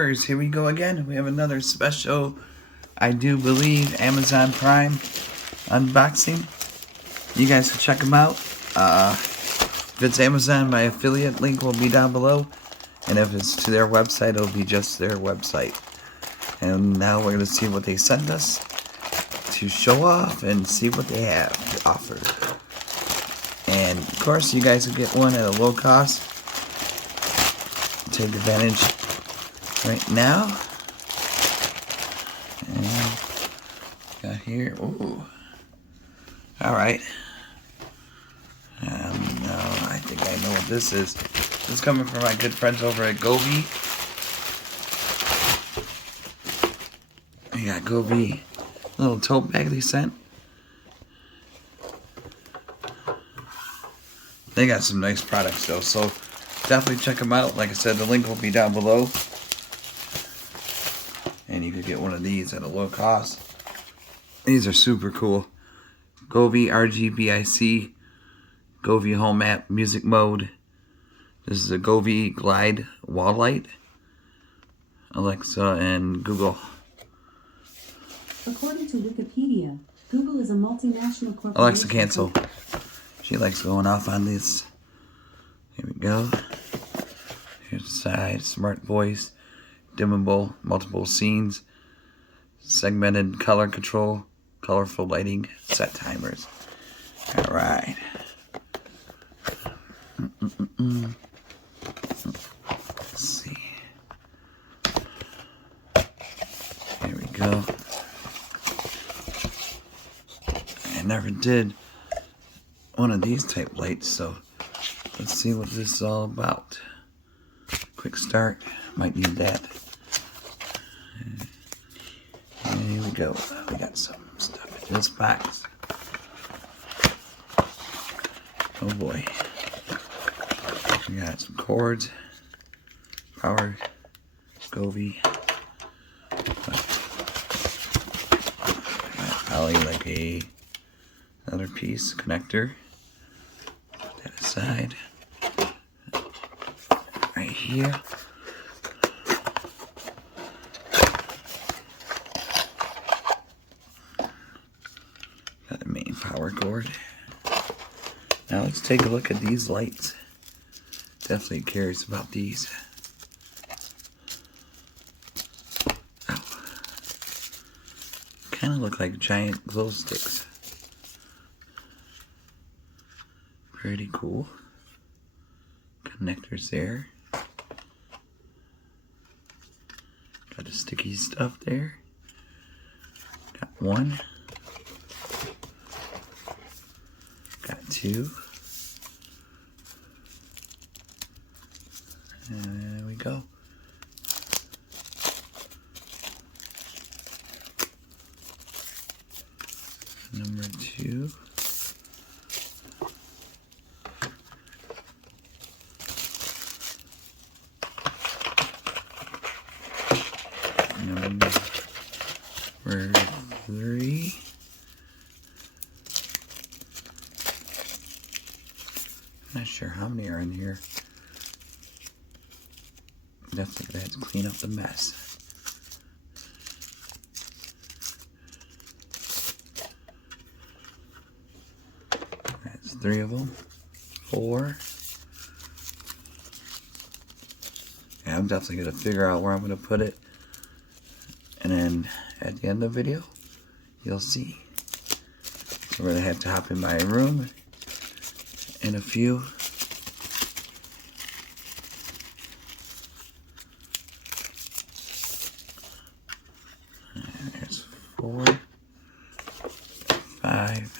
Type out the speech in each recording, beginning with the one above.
YouTubers, here we go again. We have another special, I do believe, Amazon Prime unboxing. You guys can check them out. If it's Amazon, my affiliate link will be down below. And if it's to their website, it'll be just their website. And now we're going to see what they sent us to show off and see what they have to offer. And of course, you guys will get one at a low cost. Take advantage right now. And got here. Ooh. Alright. No, I think I know what this is. This is coming from my good friends over at Govee. We got Govee. Little tote bag they sent. They got some nice products though, so definitely check them out. Like I said, the link will be down below. And you could get one of these at a low cost. These are super cool. Govee Rgbic, Govee Home App Music Mode. This is a Govee Glide Wall Light. Alexa and Google. According to Wikipedia, Google is a multinational corporation. Alexa, cancel. She likes going off on this. Here we go. Here's the side. Smart voice. Dimmable. Multiple scenes. Segmented color control. Colorful lighting. Set timers. Alright. Let's see. Here we go. I never did one of these type lights, so let's see what this is all about. Quick start, might need that. And here we go. We got some stuff in this box. Oh boy. We got some cords, power, Govee. Probably like another piece, connector. Put that aside. Right here. Got the main power cord. Now let's take a look at these lights. Definitely curious about these. Ow. Kind of look like giant glow sticks. Pretty cool. Connectors there. Got the sticky stuff there. Got one. Got two. And there we go. Number two. Number three. I'm not sure how many are in here. Definitely gonna have to clean up the mess. That's three of them. Four. Yeah, I'm definitely gonna figure out where I'm gonna put it. And then at the end of the video, you'll see. So we're gonna have to hop in my room in a few. And there's 4, 5.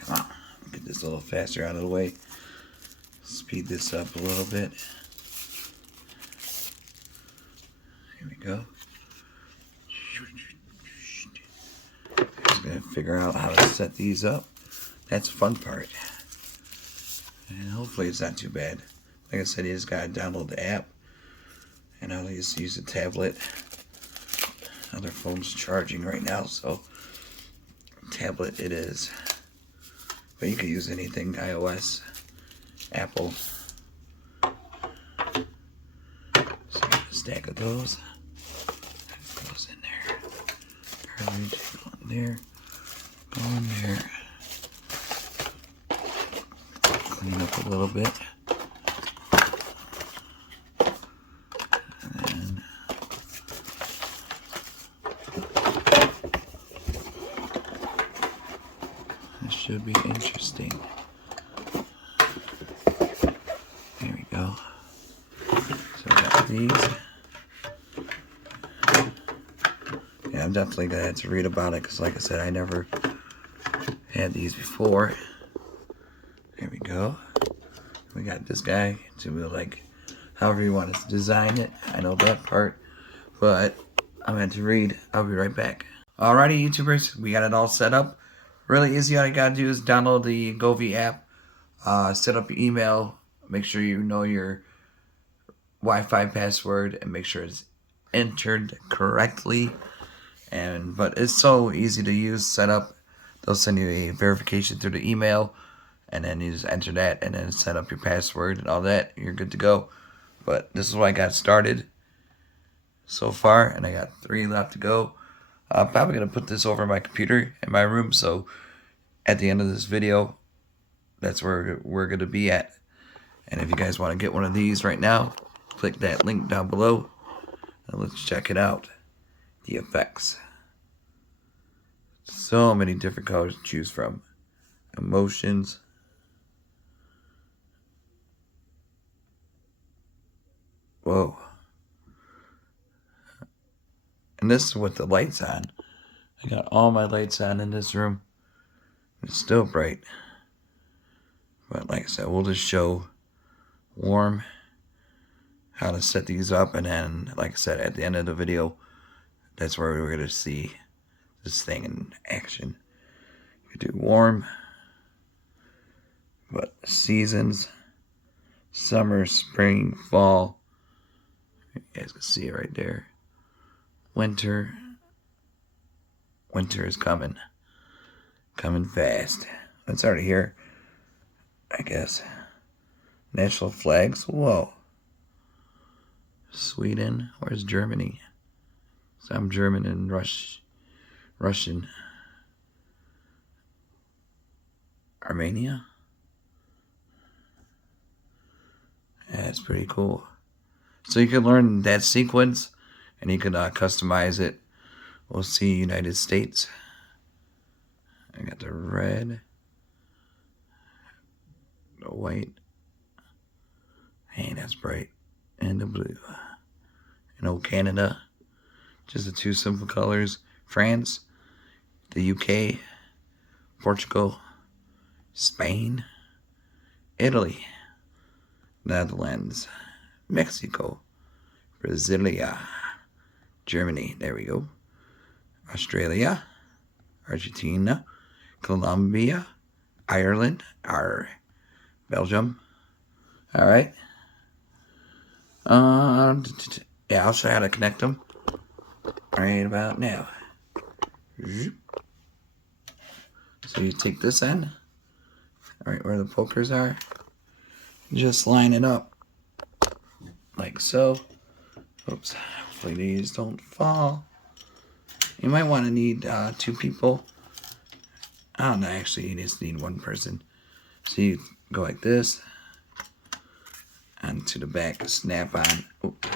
Come on, get this a little faster out of the way. Speed this up a little bit. Here we go. Just gotta figure out how to set these up. That's the fun part. And hopefully it's not too bad. Like I said, you just gotta download the app. And I'll just use the tablet. Other phone's charging right now, so tablet it is. But you could use anything, iOS, Apple. So a stack of those. Goes in there. Garbage, go in there. Go in there. Clean up a little bit. And then this should be interesting. There we go. So we got these. Yeah, I'm definitely gonna have to read about it because, like I said, I never had these before. There we go. We got this guy to be like, however you want us to design it. I know that part, but I'm going to read. I'll be right back. Alrighty, YouTubers, we got it all set up. Really easy. All you gotta do is download the Govee app, set up your email, make sure you know your Wi-Fi password, and make sure it's entered correctly. But it's so easy to use, set up. They'll send you a verification through the email, and then you just enter that, and then set up your password and all that. You're good to go. But this is what I got started so far, and I got 3 left to go. I'm probably going to put this over my computer in my room, so at the end of this video, that's where we're going to be at. And if you guys want to get one of these right now, click that link down below, and let's check it out. The effects. So many different colors to choose from. Emotions. Whoa. And this is with the lights on. I got all my lights on in this room. It's still bright. But like I said, we'll just show warm, how to set these up, and then, like I said, at the end of the video, that's where we're going to see this thing in action. You do warm, but seasons, summer, spring, fall. You guys can see it right there. Winter. Winter is coming. Coming fast. It's already here, I guess. National flags. Whoa. Sweden. Where's Germany? So I'm German and Russian. Armenia. Yeah, that's pretty cool. So you can learn that sequence, and you can customize it. We'll see United States. I got the red, the white, hey, that's bright, and the blue. And old Canada, just the 2 simple colors. France, the UK, Portugal, Spain, Italy, Netherlands, Mexico, Brasilia, Germany, there we go, Australia, Argentina, Colombia, Ireland, Belgium. All right. Yeah, I'll show you how to connect them right about now. So you take this end, right where the pokers are, just line it up like so. Oops, hopefully these don't fall. You might want to need 2 people. I don't know, actually you just need 1 person. So you go like this, and to the back, snap on. Oop.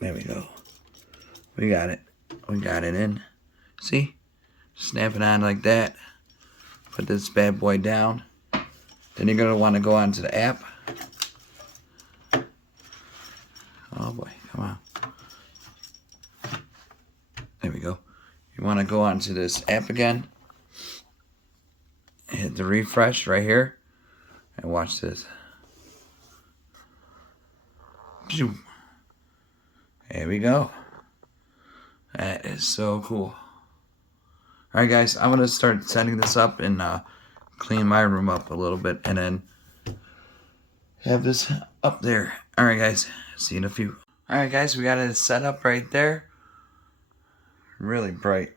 There we go. We got it. We got it in. See? Snap it on like that. Put this bad boy down. Then you're going to want to go onto the app. Oh boy, come on. There we go. You want to go onto this app again. Hit the refresh right here. And watch this. There we go. That is so cool. Alright guys, I'm going to start setting this up and clean my room up a little bit. And then have this up there. Alright guys, see you in a few. Alright guys, we got it set up right there. Really bright.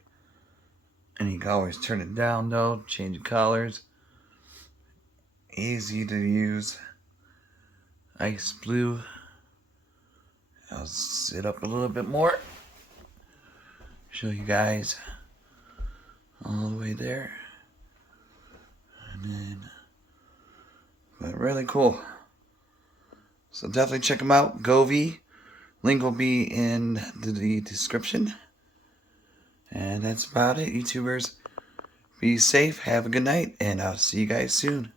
And you can always turn it down though, change the colors. Easy to use. Ice blue. I'll sit up a little bit more. Show you guys all the way there. And then, but really cool. So definitely check them out. Govee. Link will be in the description. And that's about it, YouTubers. Be safe, have a good night, and I'll see you guys soon.